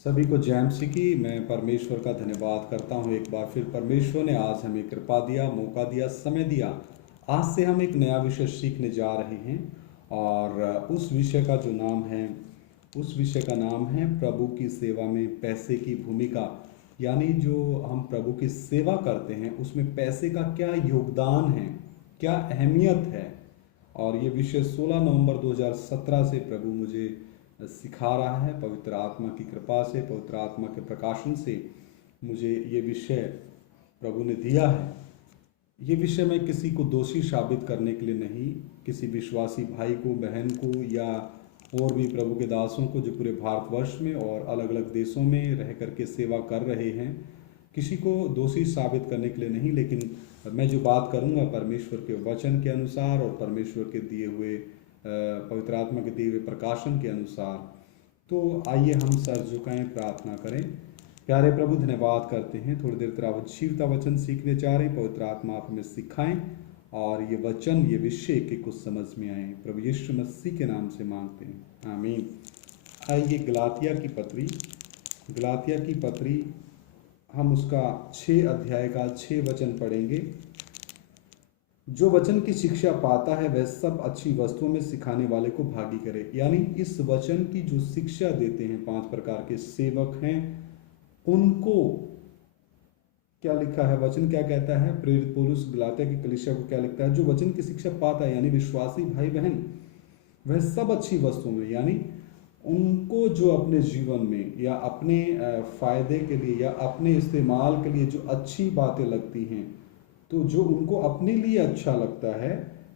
सभी को जय मसीह की। मैं परमेश्वर का धन्यवाद करता हूँ। एक बार फिर परमेश्वर ने आज हमें कृपा दिया, मौका दिया, समय दिया। आज से हम एक नया विषय सीखने जा रहे हैं और उस विषय का जो नाम है, उस विषय का नाम है प्रभु की सेवा में पैसे की भूमिका। यानी जो हम प्रभु की सेवा करते हैं उसमें पैसे का क्या योगदान है, क्या अहमियत है। और ये विषय 16 नवंबर 2017 से प्रभु मुझे सिखा रहा है। पवित्र आत्मा की कृपा से, पवित्र आत्मा के प्रकाशन से मुझे ये विषय प्रभु ने दिया है। ये विषय मैं किसी को दोषी साबित करने के लिए नहीं, किसी विश्वासी भाई को, बहन को या और भी प्रभु के दासों को जो पूरे भारतवर्ष में और अलग अलग देशों में रह करके सेवा कर रहे हैं, किसी को दोषी साबित करने के लिए नहीं, लेकिन मैं जो बात करूंगा परमेश्वर के वचन के अनुसार और परमेश्वर के दिए हुए पवित्र आत्मा के दिए हुए प्रकाशन के अनुसार। तो आइए हम सर झुकाएं, प्रार्थना करें। प्यारे प्रभु, धन्यवाद करते हैं, थोड़ी देर तेरा जीवता वचन सीखने जा रहे हैं। पवित्र आत्मा आप हमें सिखाएं और ये वचन, ये विषय के कुछ समझ में आए। प्रभु यीशु मसीह के नाम से मांगते हैं, आमीन। आइए गलातिया की पत्री हम उसका 6 अध्याय का 6 वचन पढ़ेंगे। जो वचन की शिक्षा पाता है वह सब अच्छी वस्तुओं में सिखाने वाले को भागी करे। यानी इस वचन की जो शिक्षा देते हैं, 5 प्रकार के सेवक हैं, उनको क्या लिखा है, वचन क्या कहता है, प्रेरित पौलुस गलातिया की कलीसिया को क्या लिखता है, जो वचन की शिक्षा पाता है यानी विश्वासी भाई बहन, वह सब अच्छी वस्तुओं में, यानी उनको जो अपने जीवन में या अपने फायदे के लिए या अपने इस्तेमाल के लिए जो अच्छी बातें लगती हैं, तो जो उनको अपने लिए अच्छा लगता है,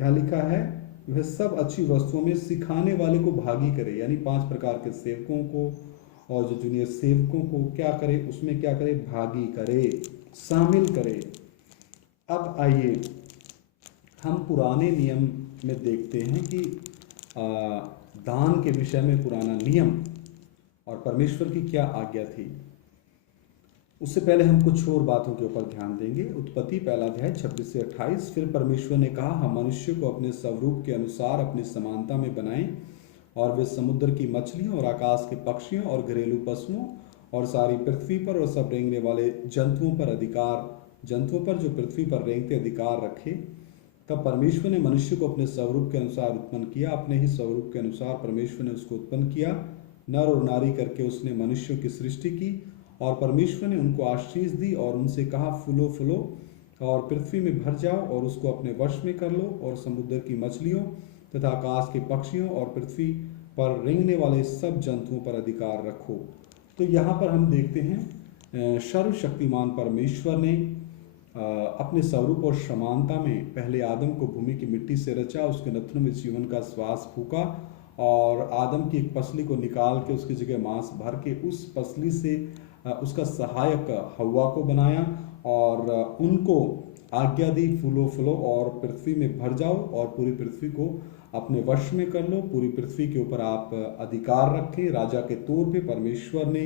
यहाँ लिखा है वह सब अच्छी वस्तुओं में सिखाने वाले को भागी करे। यानी 5 प्रकार के सेवकों को और जो जूनियर सेवकों को क्या करे, उसमें क्या करे, भागी करे, शामिल करे। अब आइए हम पुराने नियम में देखते हैं कि दान के विषय में पुराना नियम और परमेश्वर की क्या आज्ञा थी। उससे पहले हम कुछ और बातों के ऊपर ध्यान देंगे। उत्पत्ति 1 अध्याय 26 से 28। फिर परमेश्वर ने कहा, हम मनुष्य को अपने स्वरूप के अनुसार अपनी समानता में बनाएं और वे समुद्र की मछलियों और आकाश के पक्षियों और घरेलू पशुओं और सारी पृथ्वी पर और सब रेंगने वाले जंतुओं पर जो पृथ्वी पर रेंगते अधिकार रखे। तब परमेश्वर ने मनुष्य को अपने स्वरूप के अनुसार उत्पन्न किया, अपने ही स्वरूप के अनुसार परमेश्वर ने उसको उत्पन्न किया, नर और नारी करके उसने मनुष्यों की सृष्टि की। और परमेश्वर ने उनको आशीष दी और उनसे कहा, फूलो फूलो और पृथ्वी में भर जाओ और उसको अपने वश में कर लो और समुद्र की मछलियों तथा आकाश के पक्षियों और पृथ्वी पर रेंगने वाले सब जंतुओं पर अधिकार रखो। तो यहाँ पर हम देखते हैं सर्वशक्तिमान परमेश्वर ने अपने स्वरूप और समानता में पहले आदम को भूमि की मिट्टी से रचा, उसके नथनों में जीवन का श्वास फूका और आदम की एक पसली को निकाल के उसकी जगह मांस भर के उस पसली से उसका सहायक हव्वा को बनाया और उनको आज्ञा दी, फूलो फूलो और पृथ्वी में भर जाओ और पूरी पृथ्वी को अपने वश में कर लो, पूरी पृथ्वी के ऊपर आप अधिकार रखें। राजा के तौर पे परमेश्वर ने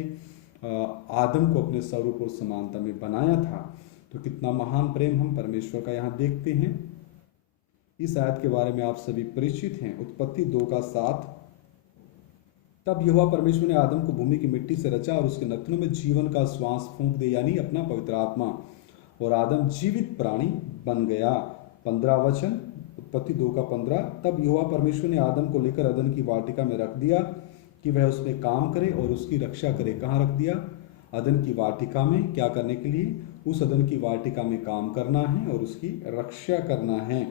आदम को अपने स्वरूप और समानता में बनाया था। तो कितना महान प्रेम हम परमेश्वर का यहाँ देखते हैं। इस आयत के बारे में आप सभी परिचित हैं। उत्पत्ति 2 का 7। तब यहोवा परमेश्वर ने आदम को भूमि की मिट्टी से रचा और उसके नथनों में जीवन का श्वास फूंक दे, यानी अपना पवित्र आत्मा, और आदम जीवित प्राणी बन गया। 15 वचन, उत्पत्ति 2 का 15। तब यहोवा परमेश्वर ने आदम को लेकर अदन की वाटिका में रख दिया कि वह उसमें काम करे और उसकी रक्षा करे। कहाँ रख दिया? अदन की वाटिका में। क्या करने के लिए? उस अदन की वाटिका में काम करना है और उसकी रक्षा करना है।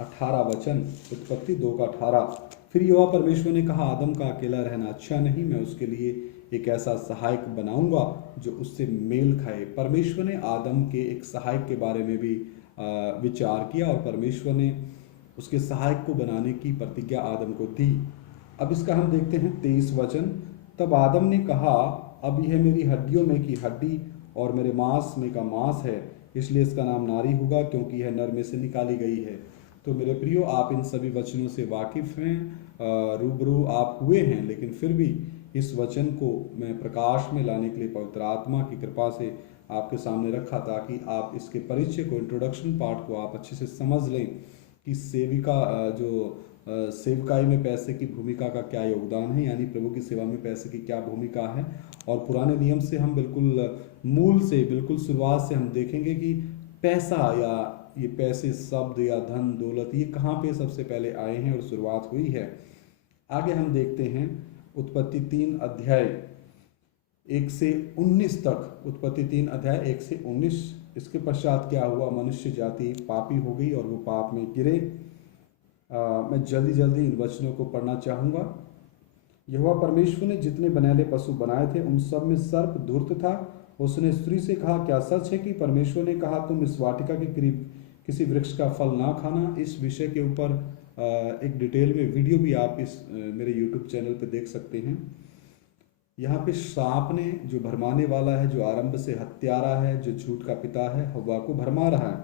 18 वचन, उत्पत्ति 2 का 18। फिर यहोवा परमेश्वर ने कहा, आदम का अकेला रहना अच्छा नहीं, मैं उसके लिए एक ऐसा सहायक बनाऊंगा जो उससे मेल खाए। परमेश्वर ने आदम के एक सहायक के बारे में भी विचार किया और परमेश्वर ने उसके सहायक को बनाने की प्रतिज्ञा आदम को दी। अब इसका हम देखते हैं 23 वचन। तब आदम ने कहा, अब यह मेरी हड्डियों में की हड्डी और मेरे मांस में का मांस है, इसलिए इसका नाम नारी होगा, क्योंकि यह नर में से निकाली गई है। तो मेरे प्रियो, आप इन सभी वचनों से वाकिफ हैं, रूबरू आप हुए हैं, लेकिन फिर भी इस वचन को मैं प्रकाश में लाने के लिए पवित्र आत्मा की कृपा से आपके सामने रखा, ताकि आप इसके परिचय को, इंट्रोडक्शन पार्ट को आप अच्छे से समझ लें कि सेविका जो सेवकाई में पैसे की भूमिका का क्या योगदान है, यानी प्रभु की सेवा में पैसे की क्या भूमिका है। और पुराने नियम से हम बिल्कुल मूल से, बिल्कुल शुरुआत से हम देखेंगे कि पैसा या ये पैसे, शब्द या धन दौलत, ये कहाँ पे सबसे पहले आए हैं और शुरुआत हुई है। आगे हम देखते हैं उत्पत्ति 3 अध्याय 1 से 19 तक। उत्पत्ति 3 अध्याय 1 से 19। इसके पश्चात क्या हुआ, मनुष्य जाति पापी हो गई और वो पाप में गिरे। मैं जल्दी जल्दी इन वचनों को पढ़ना चाहूँगा। यहोवा परमेश्वर ने जितने बनैले पशु बनाए थे उन सब में सर्प धूर्त था। उसने स्त्री से कहा, क्या सच है कि परमेश्वर ने कहा तुम इस वाटिका के करीब किसी वृक्ष का फल ना खाना। इस विषय के ऊपर एक डिटेल में वीडियो भी आप इस मेरे यूट्यूब चैनल पे देख सकते हैं। यहाँ पे सांप ने, जो भरमाने वाला है, जो आरंभ से हत्यारा है, जो झूठ का पिता है, हव्वा को भरमा रहा है।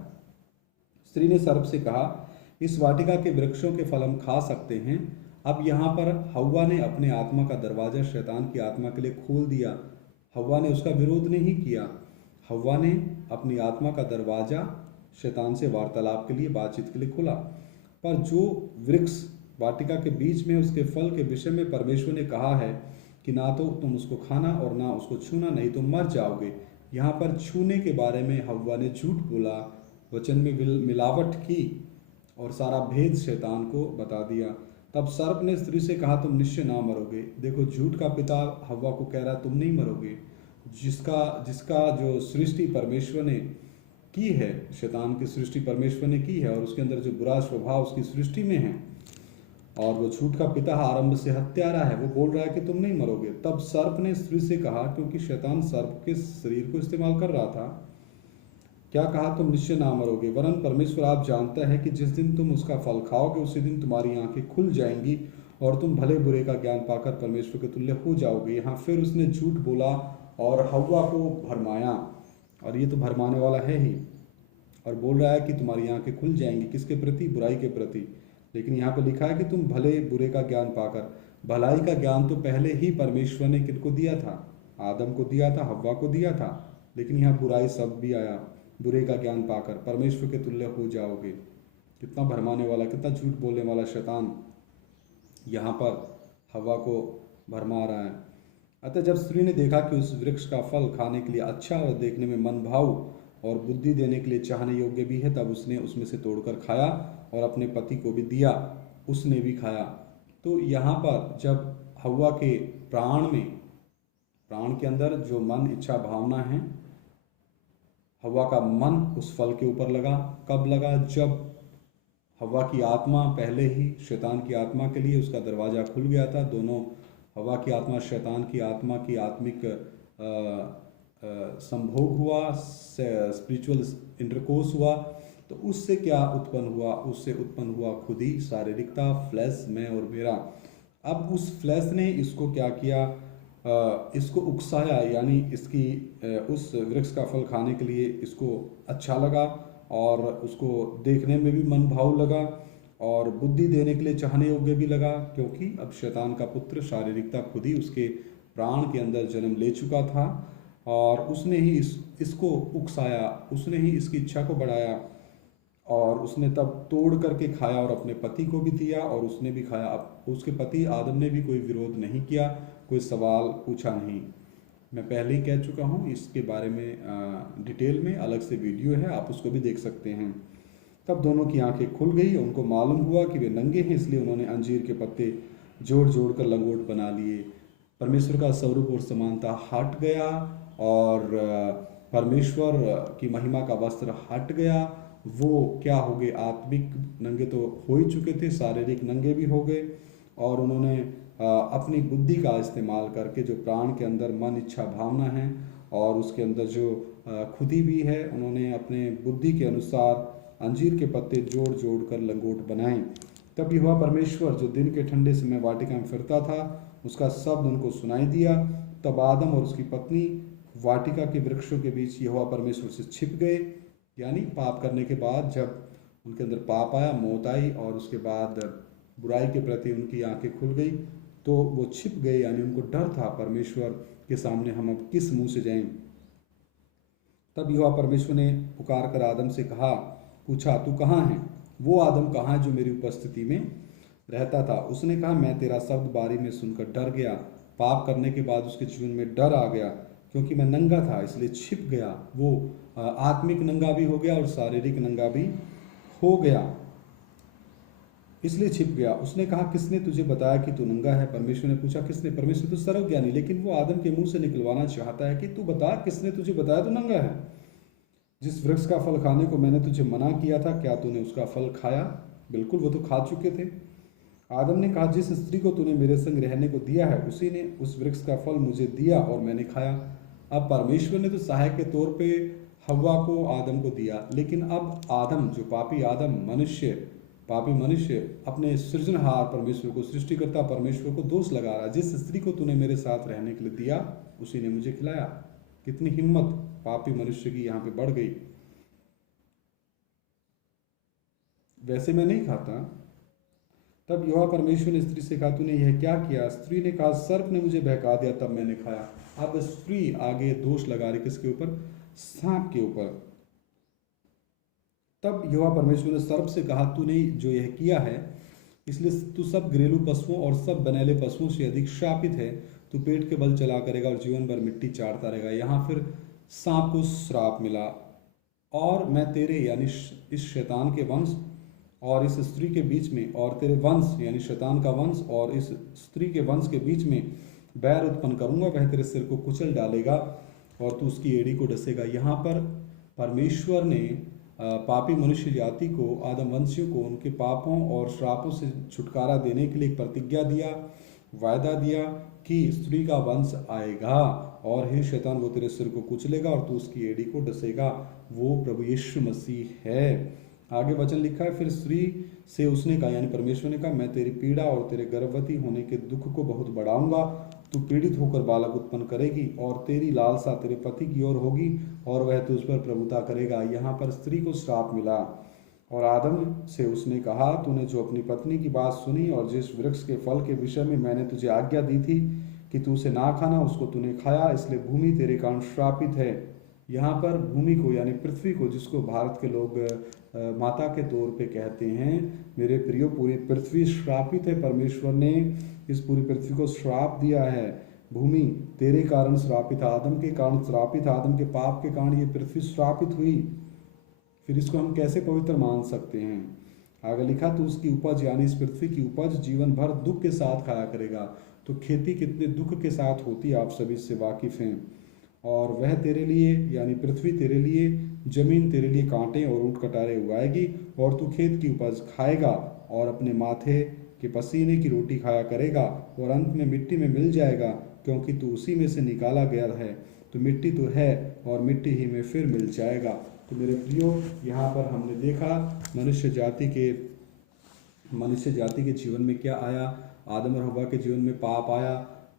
स्त्री ने सर्प से कहा, इस वाटिका के वृक्षों के फल हम खा सकते हैं। अब यहाँ पर हव्वा ने अपने आत्मा का दरवाजा शैतान की आत्मा के लिए खोल दिया। हव्वा ने उसका विरोध नहीं किया। हव्वा ने अपनी आत्मा का दरवाजा शैतान से वार्तालाप के लिए, बातचीत के लिए खोला। पर जो वृक्ष वाटिका के बीच में, उसके फल के विषय में परमेश्वर ने कहा है कि ना तो तुम उसको खाना और ना उसको छूना, नहीं तो मर जाओगे। यहाँ पर छूने के बारे में हव्वा ने झूठ बोला, वचन में मिलावट की और सारा भेद शैतान को बता दिया। तब सर्प ने स्त्री से कहा, तुम निश्चय ना मरोगे। देखो, झूठ का पिता हव्वा को कह रहा, तुम नहीं मरोगे। जिसका जो सृष्टि परमेश्वर ने की है, शैतान की सृष्टि परमेश्वर ने की है और उसके अंदर जो बुरा स्वभाव उसकी सृष्टि में है, और वो झूठ का पिता आरंभ से हत्यारा है, वो बोल रहा है कि तुम नहीं मरोगे। तब सर्प ने स्त्री से कहा, क्योंकि शैतान सर्प के शरीर को इस्तेमाल कर रहा था, क्या कहा, तुम निश्चय ना मरोगे, वरन परमेश्वर आप जानता है कि जिस दिन तुम उसका फल खाओगे उसी दिन तुम्हारी आंखें खुल जाएंगी और तुम भले बुरे का ज्ञान पाकर परमेश्वर के तुल्य हो जाओगे। यहाँ फिर उसने झूठ बोला और हव्वा को भरमाया, और ये तो भरमाने वाला है ही, और बोल रहा है कि तुम्हारी आंखें खुल जाएंगी। किसके प्रति? बुराई के प्रति। लेकिन यहाँ पे लिखा है कि तुम भले बुरे का ज्ञान पाकर। भलाई का ज्ञान तो पहले ही परमेश्वर ने किनको दिया था? आदम को दिया था, हव्वा को दिया था। लेकिन यहाँ बुराई शब्द भी आया, बुरे का ज्ञान पाकर परमेश्वर के तुल्य हो जाओगे। कितना भरमाने वाला, कितना झूठ बोलने वाला शैतान यहाँ पर हव्वा को भरमा रहा है। अतः जब स्त्री ने देखा कि उस वृक्ष का फल खाने के लिए अच्छा और देखने में मन भाव और बुद्धि देने के लिए चाहने योग्य भी है, तब उसने उसमें से तोड़कर खाया और अपने पति को भी दिया, उसने भी खाया। तो यहाँ पर जब हव्वा के प्राण के अंदर जो मन, इच्छा, भावना है, हव्वा का मन उस फल के ऊपर लगा। कब लगा? जब हव्वा की आत्मा पहले ही शैतान की आत्मा के लिए उसका दरवाज़ा खुल गया था। दोनों, हव्वा की आत्मा, शैतान की आत्मा की आत्मिक संभोग हुआ, स्पिरिचुअल इंटरकोर्स हुआ। तो उससे क्या उत्पन्न हुआ? उससे उत्पन्न हुआ खुदी, शारीरिकता, फ्लैश, मैं और मेरा। अब उस फ्लैश ने इसको क्या किया? इसको उकसाया, यानी इसकी उस वृक्ष का फल खाने के लिए इसको अच्छा लगा और उसको देखने में भी मन भाव लगा और बुद्धि देने के लिए चाहने योग्य भी लगा, क्योंकि अब शैतान का पुत्र शारीरिकता खुद ही उसके प्राण के अंदर जन्म ले चुका था और उसने ही इसको उकसाया, उसने ही इसकी इच्छा को बढ़ाया और उसने तब तोड़ करके खाया और अपने पति को भी दिया और उसने भी खाया। अब उसके पति आदम ने भी कोई विरोध नहीं किया, कोई सवाल पूछा नहीं। मैं पहले ही कह चुका हूँ, इसके बारे में डिटेल में अलग से वीडियो है, आप उसको भी देख सकते हैं। तब दोनों की आंखें खुल गई, उनको मालूम हुआ कि वे नंगे हैं, इसलिए उन्होंने अंजीर के पत्ते जोड़ जोड़ कर लंगोट बना लिए। परमेश्वर का स्वरूप और समानता हट गया और परमेश्वर की महिमा का वस्त्र हट गया। वो क्या हो गए? आत्मिक नंगे तो हो ही चुके थे, शारीरिक नंगे भी हो गए और उन्होंने अपनी बुद्धि का इस्तेमाल करके, जो प्राण के अंदर मन, इच्छा, भावना है और उसके अंदर जो खुदी भी है, उन्होंने अपने बुद्धि के अनुसार अंजीर के पत्ते जोड़ जोड़ कर लंगोट बनाए। तब यहोवा परमेश्वर जो दिन के ठंडे समय वाटिका में फिरता था, उसका शब्द उनको सुनाई दिया। तब आदम और उसकी पत्नी वाटिका के वृक्षों के बीच यहोवा परमेश्वर से छिप गए। यानी पाप करने के बाद जब उनके अंदर पाप आया, मौत आई और उसके बाद बुराई के प्रति उनकी आंखें खुल गई, तो वो छिप गए। यानी उनको डर था परमेश्वर के सामने हम अब किस मुंह से जाएं। तब यहोवा परमेश्वर ने पुकार कर आदम से पूछा, तू कहाँ है? वो आदम कहाँ है जो मेरी उपस्थिति में रहता था। उसने कहा, मैं तेरा शब्द बारी में सुनकर डर गया। पाप करने के बाद उसके जीवन में डर आ गया, क्योंकि मैं नंगा था इसलिए छिप गया। वो आत्मिक नंगा भी हो गया और शारीरिक नंगा भी हो गया, इसलिए छिप गया। उसने कहा, किसने तुझे बताया कि तू नंगा है? परमेश्वर ने पूछा, किसने? परमेश्वर तो सर्वज्ञानी, लेकिन वो आदम के मुंह से निकलवाना चाहता है कि तू बता, किसने तुझे बताया तू नंगा है? जिस वृक्ष का फल खाने को मैंने तुझे मना किया था, क्या तूने उसका फल खाया? बिल्कुल, वो तो खा चुके थे। आदम ने कहा, जिस स्त्री को तूने मेरे संग रहने को दिया है, उसी ने उस वृक्ष का फल मुझे दिया और मैंने खाया। अब परमेश्वर ने तो सहायक के तौर पे हव्वा को आदम को दिया, लेकिन अब आदम, जो पापी आदम, पापी मनुष्य अपने सृजनहार परमेश्वर को, सृष्टिकर्ता परमेश्वर को दोष लगा रहा है। जिस स्त्री को तूने मेरे साथ रहने के लिए दिया, उसी ने मुझे खिलाया। कितनी हिम्मत पापी मनुष्य की यहाँ पे बढ़ गई। वैसे मैं नहीं खाता। तब यहोवा परमेश्वर ने स्त्री से कहा, तूने यह क्या किया? स्त्री ने कहा, सर्प ने मुझे बहका दिया, तब मैंने खाया। अब स्त्री आगे दोष लगा रही, किसके ऊपर? सांप के ऊपर। तब यहोवा परमेश्वर ने सर्प से कहा, तूने जो यह किया है, इसलिए तू सब घरेलू पशुओं और सब बनेले पशुओं से अधिक श्रापित है। तू पेट के बल चला करेगा और जीवन भर मिट्टी चाटता रहेगा। यहाँ फिर सांप को श्राप मिला। और मैं तेरे यानी इस शैतान के वंश और इस स्त्री के बीच में, और तेरे वंश यानी शैतान का वंश और इस स्त्री के वंश के बीच में बैर उत्पन्न करूंगा। वह तेरे सिर को कुचल डालेगा और तू उसकी एड़ी को डसेगा। यहाँ पर परमेश्वर ने पापी मनुष्य जाति को, आदम वंशियों को, उनके पापों और श्रापों से छुटकारा देने के लिए एक प्रतिज्ञा दिया, वायदा दिया कि स्त्री का वंश आएगा और हे शैतान, वो तेरे सिर को कुचलेगा और तू उसकी एड़ी को डसेगा। वो प्रभु यीशु मसीह है। आगे वचन लिखा है, फिर स्त्री से उसने कहा, यानी परमेश्वर ने कहा, मैं तेरी पीड़ा और तेरे गर्भवती होने के दुख को बहुत बढ़ाऊंगा। तू पीड़ित होकर बालक उत्पन्न करेगी और तेरी लालसा तेरे पति की ओर होगी और वह तुझ पर प्रभुता करेगा। यहाँ पर स्त्री को श्राप मिला। और आदम से उसने कहा, तूने जो अपनी पत्नी की बात सुनी और जिस वृक्ष के फल के विषय में मैंने तुझे आज्ञा दी थी कि तू उसे ना खाना, उसको तूने खाया, इसलिए भूमि तेरे कारण श्रापित है। यहाँ पर भूमि को यानी पृथ्वी को, जिसको भारत के लोग माता के तौर पे कहते हैं, मेरे प्रियो, पूरी पृथ्वी श्रापित है। परमेश्वर ने इस पूरी पृथ्वी को श्राप दिया है। भूमि तेरे कारण श्रापित, आदम के कारण श्रापित, आदम के पाप के कारण ये पृथ्वी श्रापित हुई। फिर इसको हम कैसे पवित्र मान सकते हैं? आगे लिखा, तो उसकी उपज यानी इस पृथ्वी की उपज जीवन भर दुख के साथ खाया करेगा। तो खेती कितने दुख के साथ होती है, आप सभी इससे वाकिफ हैं। और वह तेरे लिए यानी पृथ्वी तेरे लिए, जमीन तेरे लिए कांटे और ऊंट कटारे उगाएगी और तू खेत की उपज खाएगा और अपने माथे के पसीने की रोटी खाया करेगा और अंत में मिट्टी में मिल जाएगा, क्योंकि तू उसी में से निकाला गया है। तो मिट्टी तो है और मिट्टी ही में फिर मिल जाएगा। तो मेरे प्रियो, यहाँ पर हमने देखा मनुष्य जाति के जीवन में क्या आया। आदम और हव्वा के जीवन में पाप आया।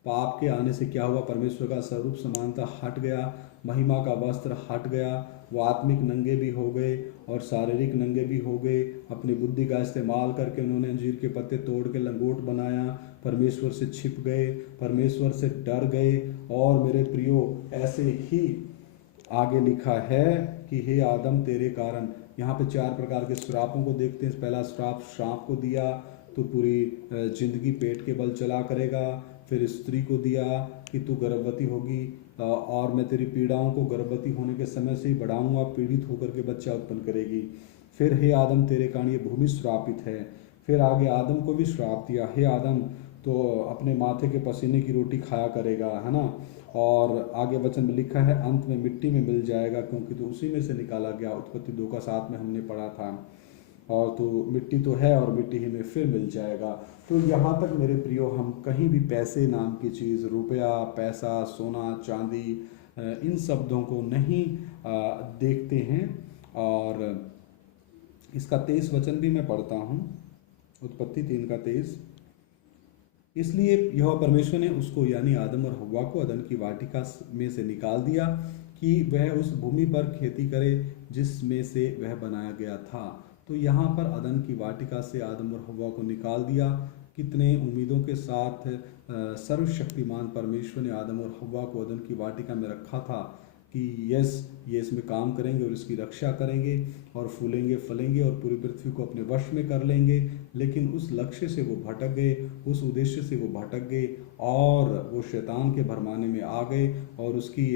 पाप के आने से क्या हुआ? परमेश्वर का स्वरूप समानता हट गया, महिमा का वस्त्र हट गया। वो आत्मिक नंगे भी हो गए और शारीरिक नंगे भी हो गए। अपनी बुद्धि का इस्तेमाल करके उन्होंने अंजीर के पत्ते तोड़ के लंगोट बनाया, परमेश्वर से छिप गए, परमेश्वर से डर गए। और मेरे प्रियो, ऐसे ही आगे लिखा है कि हे आदम, तेरे कारण, यहाँ पे 4 प्रकार के श्रापों को देखते हैं। पहला श्राप सांप को दिया, तो पूरी जिंदगी पेट के बल चला करेगा। फिर स्त्री को दिया कि तू गर्भवती होगी और मैं तेरी पीड़ाओं को गर्भवती होने के समय से ही बढ़ाऊंगा, पीड़ित होकर के बच्चा उत्पन्न करेगी। फिर हे आदम, तेरे कारण ये भूमि श्रापित है। फिर आगे आदम को भी श्राप दिया, हे आदम, तो अपने माथे के पसीने की रोटी खाया करेगा, है ना। और आगे वचन में लिखा है, अंत में मिट्टी में मिल जाएगा, क्योंकि तो उसी में से निकाला गया। उत्पत्ति 2:7 में हमने पढ़ा था। और तो मिट्टी तो है और मिट्टी ही में फिर मिल जाएगा। तो यहाँ तक मेरे प्रियो, हम कहीं भी पैसे नाम की चीज़, रुपया, पैसा, सोना, चांदी, इन शब्दों को नहीं देखते हैं। और इसका 23 वचन भी मैं पढ़ता हूँ, उत्पत्ति 3:23। इसलिए यहोवा परमेश्वर ने उसको यानी आदम और हव्वा को अदन की वाटिका में से निकाल दिया कि वह उस भूमि पर खेती करे जिसमें से वह बनाया गया था। तो यहाँ पर अदन की वाटिका से आदम और हव्वा को निकाल दिया। कितने उम्मीदों के साथ सर्वशक्तिमान परमेश्वर ने आदम और हव्वा को अदन की वाटिका में रखा था। कि यस, ये इसमें काम करेंगे और इसकी रक्षा करेंगे और फूलेंगे फलेंगे और पूरी पृथ्वी को अपने वश में कर लेंगे। लेकिन उस लक्ष्य से वो भटक गए, उस उद्देश्य से वो भटक गए और वो शैतान के भरमाने में आ गए और उसकी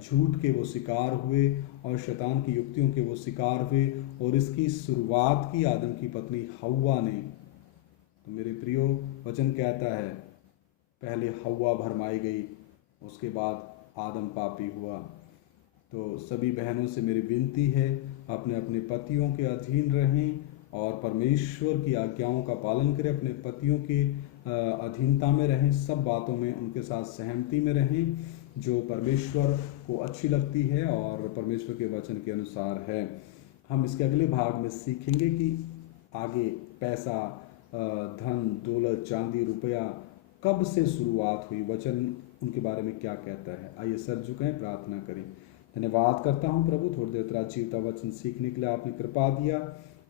झूठ के वो शिकार हुए और शैतान की युक्तियों के वो शिकार हुए। और इसकी शुरुआत की आदम की पत्नी हव्वा ने। तो मेरे प्रियो, वचन कहता है पहले हव्वा भरमाई गई, उसके बाद आदम पापी हुआ। तो सभी बहनों से मेरी विनती है, अपने अपने पतियों के अधीन रहें और परमेश्वर की आज्ञाओं का पालन करें, अपने पतियों के अधीनता में रहें, सब बातों में उनके साथ सहमति में रहें जो परमेश्वर को अच्छी लगती है और परमेश्वर के वचन के अनुसार है। हम इसके अगले भाग में सीखेंगे कि आगे पैसा, धन दौलत, चांदी, रुपया कब से शुरुआत हुई, वचन उनके बारे में क्या कहता है। आइए सर झुकाएं, प्रार्थना करें। धन्यवाद करता हूं प्रभु, थोड़ी देर तेरा जीवता वचन सीखने के लिए आपने कृपा दिया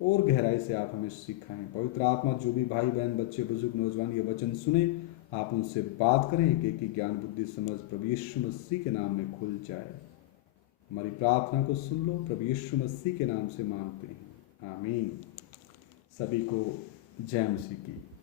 और गहराई से आप हमें सिखाएं। पवित्र आत्मा जो भी भाई बहन, बच्चे, बुजुर्ग, नौजवान ये वचन सुने, आप उनसे बात करें, एक एक ज्ञान बुद्धि समझ प्रभु यीशु मसीह के नाम में खुल जाए। हमारी प्रार्थना को सुन लो, प्रभु यीशु मसीह के नाम से मांगते हैं, आमीन। सभी को जय मसीह की।